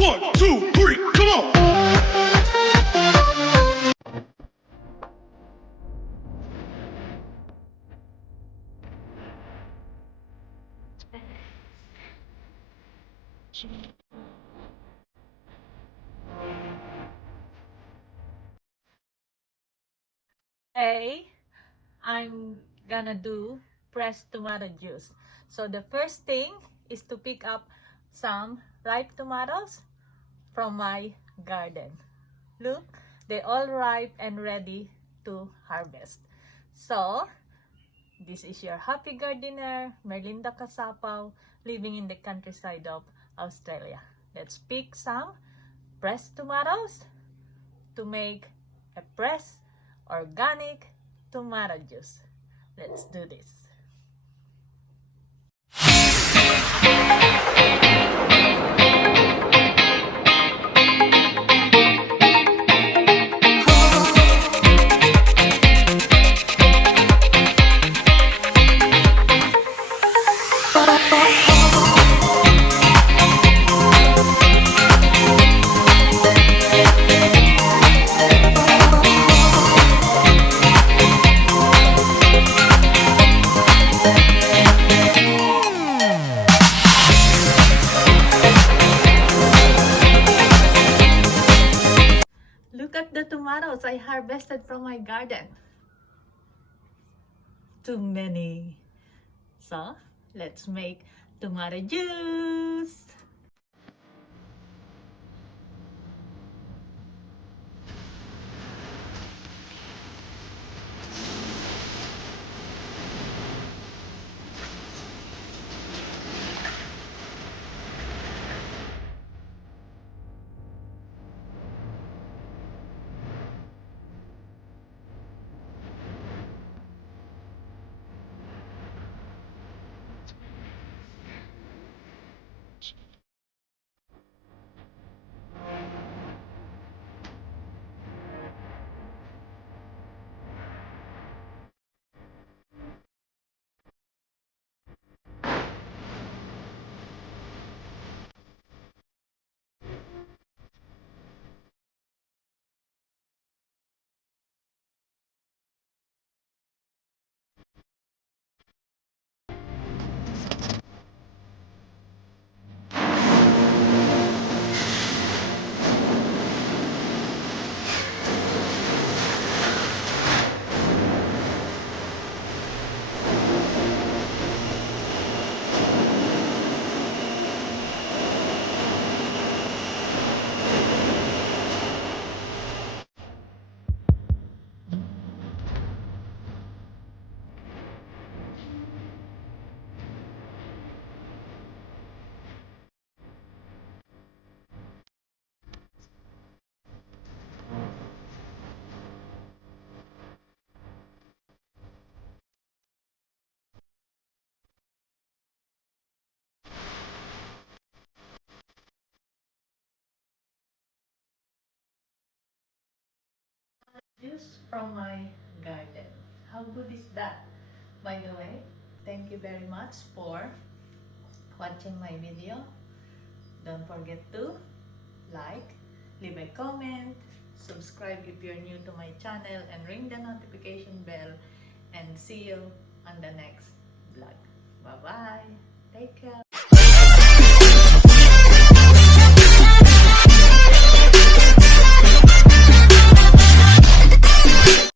One, two, three, come on! Today, I'm gonna do pressed tomato juice. So the first thing is to pick up some ripe tomatoes from my garden. Look, they all ripe and ready to harvest. So, this is your happy gardener, Merlinda Kasapaw, living in the countryside of Australia. Let's pick some pressed tomatoes to make a pressed organic tomato juice. Let's do this. Look at the tomatoes I harvested from my garden. Too many. So, let's make tomato juice. Juice from my garden. How good is that? By the way, thank you very much for watching my video. Don't forget to like, leave a comment, subscribe if you're new to my channel, and ring the notification bell. And see you on the next vlog. Bye bye. Take care.